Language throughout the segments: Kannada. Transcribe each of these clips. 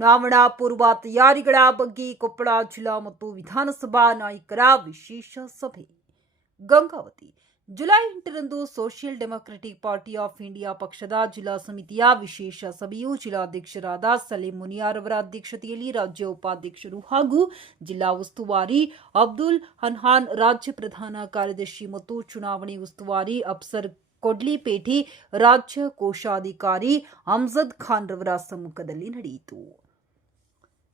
ಚುನಾವಣಾ ಪೂರ್ವ ತಯಾರಿಗಳ ಬಗ್ಗೆ ಕೊಪ್ಪಳ ಜಿಲ್ಲಾ ಮತ್ತು ವಿಧಾನಸಭಾ ನಾಯಕರ ವಿಶೇಷ ಸಭೆ. ಗಂಗಾವತಿ, ಜುಲೈ ಎಂಟರಂದು social democratic party of India ಪಕ್ಷದ ಜಿಲ್ಲಾ ಸಮಿತಿಯ ವಿಶೇಷ ಸಭೆಯು ಜಿಲ್ಲಾಧ್ಯಕ್ಷರಾದ ಸಲೀಂ ಮುನಿಯಾರ್ ಅವರ ಅಧ್ಯಕ್ಷತೆಯಲ್ಲಿ ರಾಜ್ಯ ಉಪಾಧ್ಯಕ್ಷರು ಹಾಗೂ ಜಿಲ್ಲಾ ಉಸ್ತುವಾರಿ ಅಬ್ದುಲ್ ಹನ್ಹಾನ್ ರಾಜ್ಯ ಪ್ರಧಾನ ಕಾರ್ಯದರ್ಶಿ ಮತ್ತು ಚುನಾವಣೆ ಉಸ್ತುವಾರಿ ಅಫ್ಸರ್ ಕೊಡ್ಲಿಪೇಟಿ, ರಾಜ್ಯ ಕೋಶಾಧಿಕಾರಿ ಅಮ್ಜದ್ ಖಾನ್ ರವರ ಸಮ್ಮುಖದಲ್ಲಿ ನಡೆಯಿತು.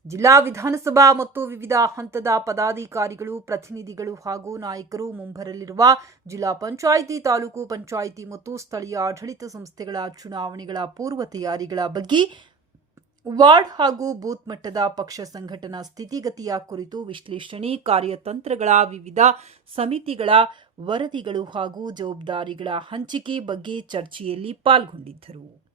ಜಿಲ್ಲಾ ವಿಧಾನಸಭಾ ಮತ್ತು ವಿವಿಧ ಹಂತದ ಪದಾಧಿಕಾರಿಗಳು, ಪ್ರತಿನಿಧಿಗಳು ಹಾಗೂ ನಾಯಕರು ಮುಂಬರಲಿರುವ ಜಿಲ್ಲಾ ಪಂಚಾಯಿತಿ, ತಾಲೂಕು ಪಂಚಾಯಿತಿ ಮತ್ತು ಸ್ಥಳೀಯ ಆಡಳಿತ ಸಂಸ್ಥೆಗಳ ಚುನಾವಣೆಗಳ ಪೂರ್ವ ತಯಾರಿಗಳ ಬಗ್ಗೆ ವಾರ್ಡ್ ಹಾಗೂ ಬೂತ್ ಮಟ್ಟದ ಪಕ್ಷ ಸಂಘಟನಾ ಸ್ಥಿತಿಗತಿಯ ಕುರಿತು ವಿಶ್ಲೇಷಣೆ, ಕಾರ್ಯತಂತ್ರಗಳ ವಿವಿಧ ಸಮಿತಿಗಳ ವರದಿಗಳು ಹಾಗೂ ಜವಾಬ್ದಾರಿಗಳ ಹಂಚಿಕೆ ಬಗ್ಗೆ ಚರ್ಚೆಯಲ್ಲಿ ಪಾಲ್ಗೊಂಡಿದ್ದರು.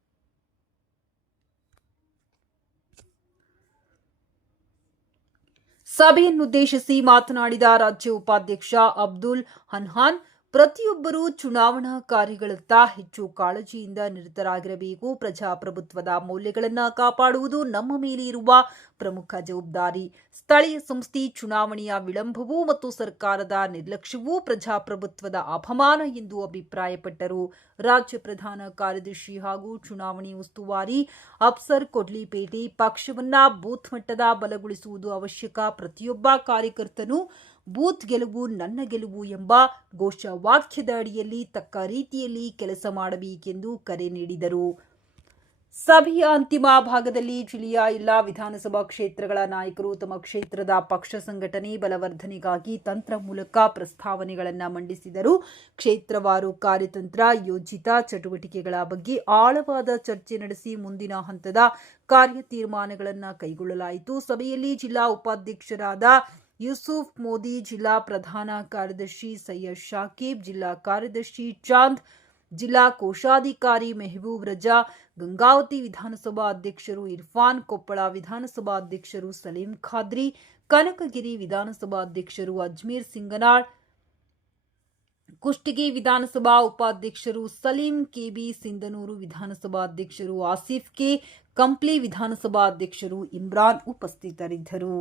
ಸಭೆಯನ್ನುದ್ದೇಶಿಸಿ ಮಾತನಾಡಿದ ರಾಜ್ಯ ಉಪಾಧ್ಯಕ್ಷ ಅಬ್ದುಲ್ ಹನ್ಹಾನ್ ಪ್ರತಿಯೊಬ್ಬರೂ ಚುನಾವಣಾ ಕಾರ್ಯಗಳತ್ತ ಹೆಚ್ಚು ಕಾಳಜಿಯಿಂದ ನಿರತರಾಗಿರಬೇಕು. ಪ್ರಜಾಪ್ರಭುತ್ವದ ಮೌಲ್ಯಗಳನ್ನು ಕಾಪಾಡುವುದು ನಮ್ಮ ಮೇಲೆ ಇರುವ ಪ್ರಮುಖ ಜವಾಬ್ದಾರಿ. ಸ್ಥಳೀಯ ಸಂಸ್ಥೆ ಚುನಾವಣೆಯ ವಿಳಂಬವೂ ಮತ್ತು ಸರ್ಕಾರದ ನಿರ್ಲಕ್ಷ್ಯವೂ ಪ್ರಜಾಪ್ರಭುತ್ವದ ಅಪಮಾನ ಎಂದು ಅಭಿಪ್ರಾಯಪಟ್ಟರು. ರಾಜ್ಯ ಪ್ರಧಾನ ಕಾರ್ಯದರ್ಶಿ ಹಾಗೂ ಚುನಾವಣೆ ಉಸ್ತುವಾರಿ ಅಫ್ಸರ್ ಕೊಡ್ಲಿಪೇಟೆ ಪಕ್ಷವನ್ನ ಬೂತ್ ಮಟ್ಟದ ಬಲಗೊಳಿಸುವುದು ಅವಶ್ಯಕ. ಪ್ರತಿಯೊಬ್ಬ ಕಾರ್ಯಕರ್ತನು ಬೂತ್ ಗೆಲುವು ನನ್ನ ಗೆಲುವು ಎಂಬ ಘೋಷವಾಕ್ಯದ ಅಡಿಯಲ್ಲಿ ತಕ್ಕ ರೀತಿಯಲ್ಲಿ ಕೆಲಸ ಮಾಡಬೇಕೆಂದು ಕರೆ ನೀಡಿದರು. ಸಭೆಯ ಅಂತಿಮ ಭಾಗದಲ್ಲಿ ಜಿಲ್ಲೆಯ ಎಲ್ಲಾ ವಿಧಾನಸಭಾ ಕ್ಷೇತ್ರಗಳ ನಾಯಕರು ತಮ್ಮ ಕ್ಷೇತ್ರದ ಪಕ್ಷ ಸಂಘಟನೆ ಬಲವರ್ಧನೆಗಾಗಿ ತಂತ್ರ ಮೂಲಕ ಪ್ರಸ್ತಾವನೆಗಳನ್ನು ಮಂಡಿಸಿದರು. ಕ್ಷೇತ್ರವಾರು ಕಾರ್ಯತಂತ್ರ ಯೋಜಿತ ಚಟುವಟಿಕೆಗಳ ಬಗ್ಗೆ ಆಳವಾದ ಚರ್ಚೆ ನಡೆಸಿ ಮುಂದಿನ ಹಂತದ ಕಾರ್ಯ ತೀರ್ಮಾನಗಳನ್ನು ಕೈಗೊಳ್ಳಲಾಯಿತು. ಸಭೆಯಲ್ಲಿ ಜಿಲ್ಲಾ ಉಪಾಧ್ಯಕ್ಷರಾದ ಯೂಸುಫ್ ಮೋದಿ ಜಿಲ್ಲಾ ಪ್ರಧಾನ ಕಾರ್ಯದರ್ಶಿ ಸೈಯದ್ ಶಾಕೀಬ್ ಜಿಲ್ಲಾ ಕಾರ್ಯದರ್ಶಿ ಚಾಂದ್ ಜಿಲ್ಲಾ ಕೋಶಾಧಿಕಾರಿ ಮೆಹಬೂಬ್ ರಜಾ ಗಂಗಾವತಿ ವಿಧಾನಸಭಾ ಅಧ್ಯಕ್ಷರು ಇರ್ಫಾನ್ ಕೊಪ್ಪಳ ವಿಧಾನಸಭಾ ಅಧ್ಯಕ್ಷರು ಸಲೀಂ ಖಾದ್ರಿ ಕನಕಗಿರಿ ವಿಧಾನಸಭಾ ಅಧ್ಯಕ್ಷರು ಅಜ್ಮೀರ್ ಸಿಂಗನಾಳ್ ಕುಷ್ಟಗಿ ವಿಧಾನಸಭಾ ಉಪಾಧ್ಯಕ್ಷರು ಸಲೀಂ ಕೆಬಿ ಸಿಂಧನೂರು ವಿಧಾನಸಭಾ ಅಧ್ಯಕ್ಷರು ಆಸಿಫ್ ಕೆ ಕಂಪ್ಲಿ ವಿಧಾನಸಭಾ ಅಧ್ಯಕ್ಷರು ಇಮ್ರಾನ್ ಉಪಸ್ಥಿತರಿದ್ದರು